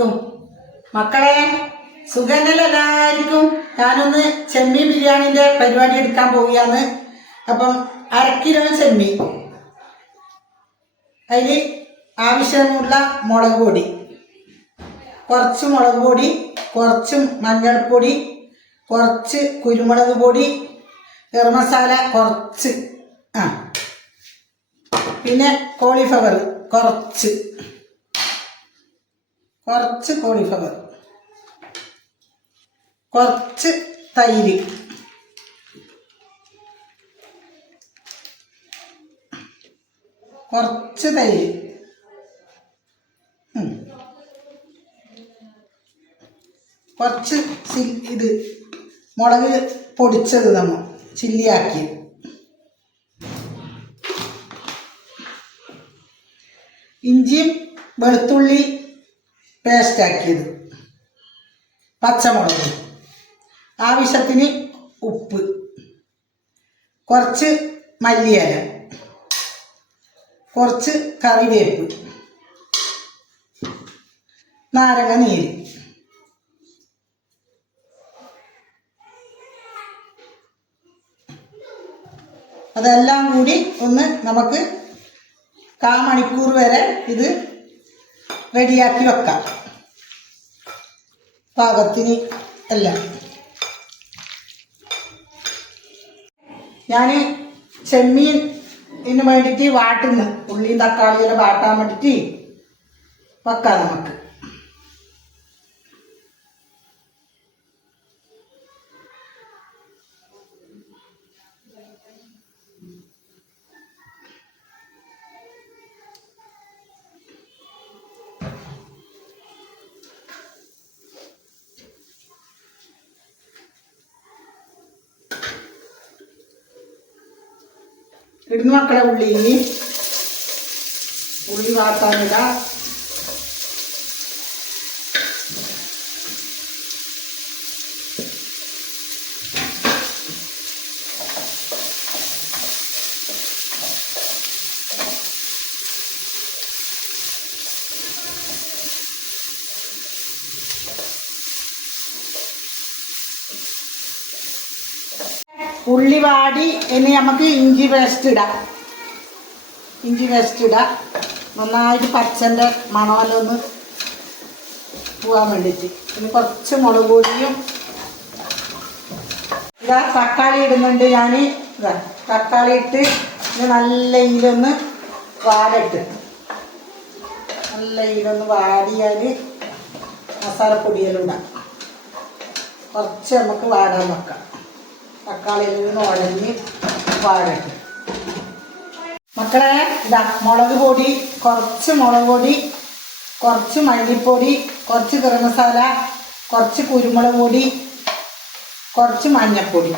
അലൈക്കും മക്കളെ, സുഖന്നല്ല എല്ലാവർക്കും. ഞാനൊന്ന് ചെമ്മീൻ ബിരിയാണിൻ്റെ പരിപാടി എടുക്കാൻ പോവുകയാണ്. അപ്പം 1/2 കിലോ ചെമ്മീൻ, അതിൽ ആവശ്യമുള്ള മുളക് പൊടി, കുറച്ച് മുളക് പൊടി, കുറച്ച് മഞ്ഞൾപ്പൊടി, കുറച്ച് കുരുമുളക് പൊടി, ഗരം മസാല കുറച്ച്, പിന്നെ കോളിഫ്ലവർ കുറച്ച് കോളിഫ്ലവർ, കുറച്ച് തൈര്, കുറച്ച് ഇത് മുളക് പൊടിച്ചത് നമ്മൾ ചില്ലിയാക്കി, ഇഞ്ചിയും വെളുത്തുള്ളി പേസ്റ്റാക്കിയത്, പച്ചമുളക്, ആവശ്യത്തിന് ഉപ്പ്, കുറച്ച് മല്ലിയില, കുറച്ച് കറിവേപ്പ്, നാരങ്ങ നീര്. അതെല്ലാം കൂടി ഒന്ന് നമുക്ക് 1/4 മണിക്കൂർ വരെ ഇത് റെഡിയാക്കി വെക്കാം, പാകത്തിന് എല്ലാം. ഞാൻ ചെമ്മീന് വേണ്ടിയിട്ട് വാട്ടുന്നു, ഉള്ളിയും തക്കാളിയെല്ലാം വാട്ടാൻ വേണ്ടിയിട്ട് വെക്കാം നമുക്ക്. ഇടുന്ന മക്കളെ ഉള്ളി വാട്ടാനിടാം. ഉള്ളി വാടി ഇനി നമുക്ക് ഇഞ്ചി പേസ്റ്റ് ഇടാം. നന്നായിട്ട് പച്ചൻ്റെ മണമെല്ലാം പോകാൻ വേണ്ടിയിട്ട്. ഇനി കുറച്ച് മുളക് പൊടിയും തക്കാളി ഇടുന്നുണ്ട് ഞാൻ. തക്കാളി ഇട്ട് നല്ല ഇതിലൊന്ന് വാടിയാൽ മസാലപ്പൊടിയെല്ലാം ഇടാം. കുറച്ച് നമുക്ക് വാടാൻ വെക്കാം. തക്കാളിയിൽ നിന്ന് ഉടഞ്ഞ് വാടട്ടെ മക്കളെ. മുളക് പൊടി, കുറച്ച് മല്ലിപ്പൊടി, കുറച്ച് ഗരം മസാല, കുറച്ച് കുരുമുളക് പൊടി, കുറച്ച് മഞ്ഞൾപ്പൊടി,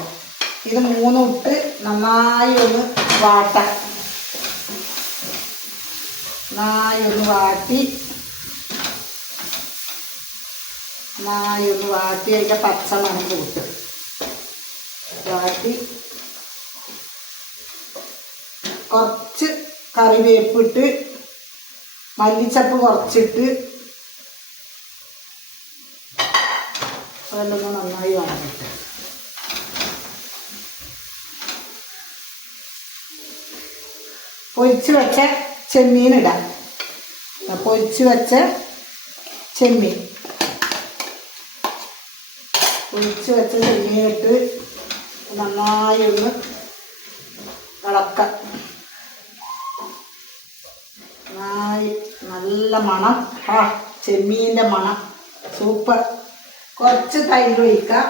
ഇത് 3 ഇട്ട് നന്നായി ഒന്ന് വാട്ടാം. വാട്ടി അതിൻ്റെ പച്ചമണം കൂട്ടും. വാട്ടി കുറച്ച് കറിവേപ്പിട്ട്, മല്ലിച്ചപ്പ് കുറച്ചിട്ട് അതെല്ലാം നന്നായി വാങ്ങിട്ട് പൊരിച്ച് വെച്ച ചെമ്മീൻ ഇടാം. ചെമ്മീൻ ഇട്ട് നന്നായി ഒന്ന് ഇളക്കാം. നല്ല മണം, ചെമ്മീൻ്റെ മണം സൂപ്പർ. കുറച്ച് തൈര് ഒഴിക്കാം.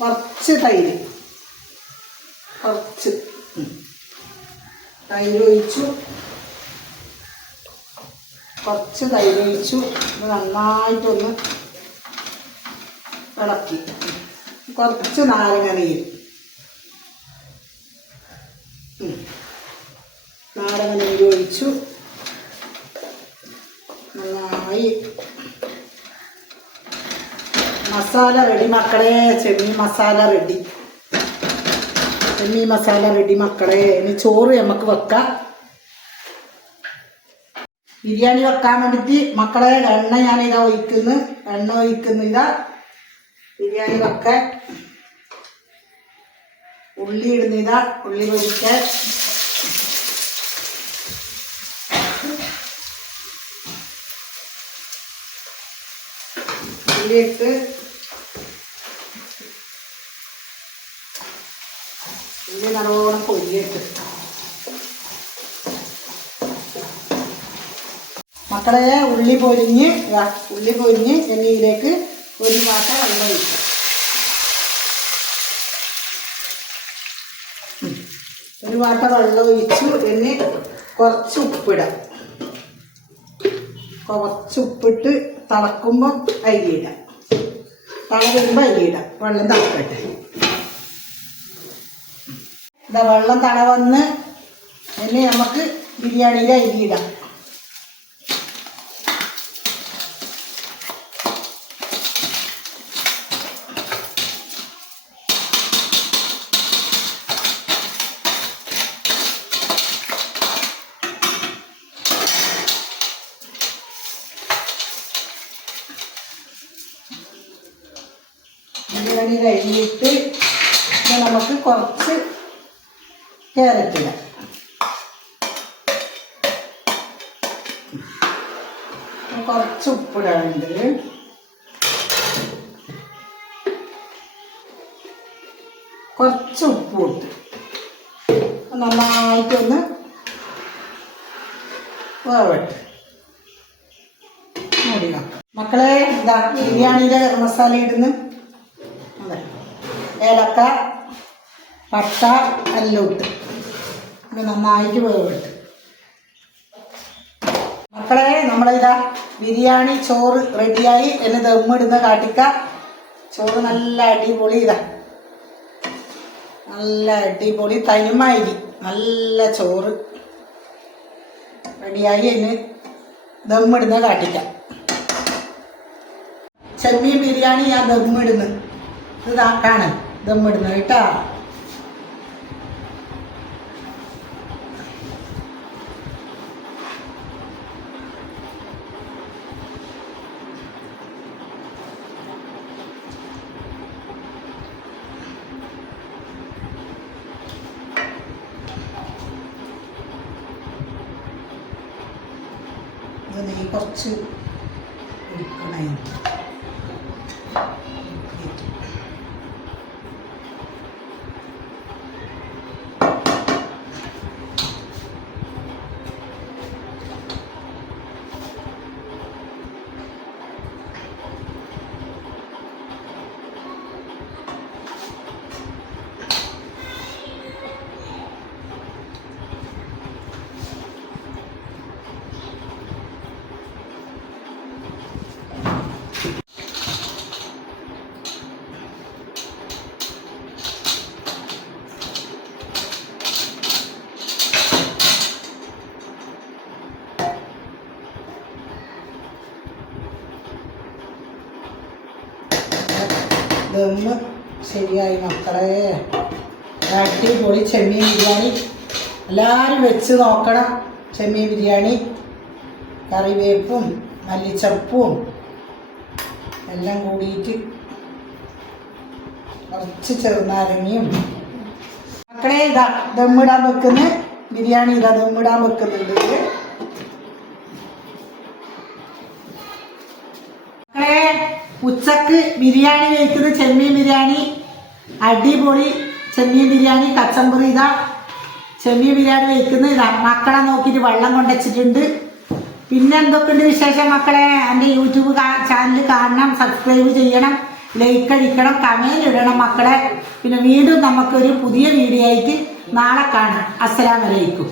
കുറച്ച് തൈര് ഒഴിച്ചു. നന്നായിട്ടൊന്ന് ഇളക്കി. കുറച്ച് നാരങ്ങ നീര് ഒഴിച്ചു. നന്നായി മസാല റെഡി മക്കളെ. ചെമ്മീൻ മസാല റെഡി മക്കളെ. ഇനി ചോറ് നമുക്ക് വെക്കാം. ബിരിയാണി വെക്കാൻ വേണ്ടിയിട്ട് മക്കളെ എണ്ണ ഞാനിതാ ഒഴിക്കുന്നു. എണ്ണ ഒഴിക്കുന്നു. ഇതാ ബിരിയാണി വെക്കാൻ. ഉള്ളി ഇടുന്നു. ഇതാ ഉള്ളി പൊരിക്കാൻ. ഉള്ളിയിട്ട് ഉള്ളി നല്ലോണം പൊരിയിട്ട് മക്കളെ ഉള്ളി പൊരിഞ്ഞ് എണ്ണയിലേക്ക് ഒരു വാട്ട വെള്ളം ഒഴിക്കും. ഒരു വാട്ട വെള്ളം ഒഴിച്ചു. എണ്ണ കുറച്ച് ഉപ്പിടാം. കുറച്ച് ഉപ്പിട്ട് തിളക്കുമ്പോൾ അരിയിടാം. വരുമ്പോൾ അരിയിടാം. വെള്ളം തിളക്കട്ടെ. ഇതാ വെള്ളം വന്ന് എന്നെ നമുക്ക് ബിരിയാണിയിൽ അരിയിടാം. ബിരിയാണി കഴിഞ്ഞിട്ട് നമുക്ക് കുറച്ച് ക്യാരറ്റ് ഇടാം. കുറച്ച് ഉപ്പിടാനുണ്ട്. കുറച്ച് ഉപ്പ് ഇട്ട് നന്നായിട്ടൊന്ന് വേവട്ടെ. മൂടി വെക്കാം. മക്കളെ ഇതാ ബിരിയാണിയുടെ ഗരം മസാല ഇടുന്നു. അതെ, ഏലക്ക പട്ട എല്ലാം ഇട്ട് നന്നായിട്ട് വേവിട്ട്. മക്കളെ നമ്മളിതാ ബിരിയാണി ചോറ് റെഡിയായി. എന്നെ ദമ്മിടുന്ന കാട്ടിക്ക. ചോറ് നല്ല അടിപൊളി. ഇതാ നല്ല അടിപൊളി തനിമായിരി നല്ല ചോറ് റെഡിയായി. എന്നെ ദമ്മിടുന്ന കാട്ടിക്ക. ചെമ്മീൻ ബിരിയാണി ഞാൻ ദമ്മിടുന്നു. ഇതാ കാണാൻ ദമ്മിടുന്നത് കേട്ടാ. നീ കുറച്ച് ഒഴിക്കണേ. ദമ്മ് ശരിയായി മക്കളെ. അടിപൊളി ചെമ്മീൻ ബിരിയാണി. എല്ലാവരും വെച്ച് നോക്കണം. ചെമ്മീൻ ബിരിയാണി കറിവേപ്പും മല്ലിച്ചപ്പും എല്ലാം കൂടിയിട്ട് കുറച്ച് ചെറുനാരങ്ങയും. മക്കളെ ഇതാ ദമ്മിടാൻ വെക്കുന്ന ബിരിയാണി. ഇതാ ദമ്മിടാൻ വെക്കുന്നുണ്ട്. മക്കളെ ഉച്ചക്ക് ബിരിയാണി കഴിക്കുന്ന ചെമ്മീൻ ബിരിയാണി അടിപൊളി. ചെമ്മീൻ ബിരിയാണി കച്ചമ്പറി. ഇതാ ചെമ്മീൻ ബിരിയാണി കഴിക്കുന്ന ഇതാ മക്കളെ നോക്കിയിട്ട് വെള്ളം കൊണ്ടുവച്ചിട്ടുണ്ട്. പിന്നെ എന്തൊക്കെയുണ്ട് വിശേഷം മക്കളെ? എൻ്റെ യൂട്യൂബ് ചാനൽ കാണണം, സബ്സ്ക്രൈബ് ചെയ്യണം, ലൈക്ക് അടിക്കണം, കമൻറ്റ് ഇടണം മക്കളെ. പിന്നെ വീണ്ടും നമുക്കൊരു പുതിയ വീഡിയോ ആയിട്ട് നാളെ കാണാം. അസ്സലാമു അലൈക്കും.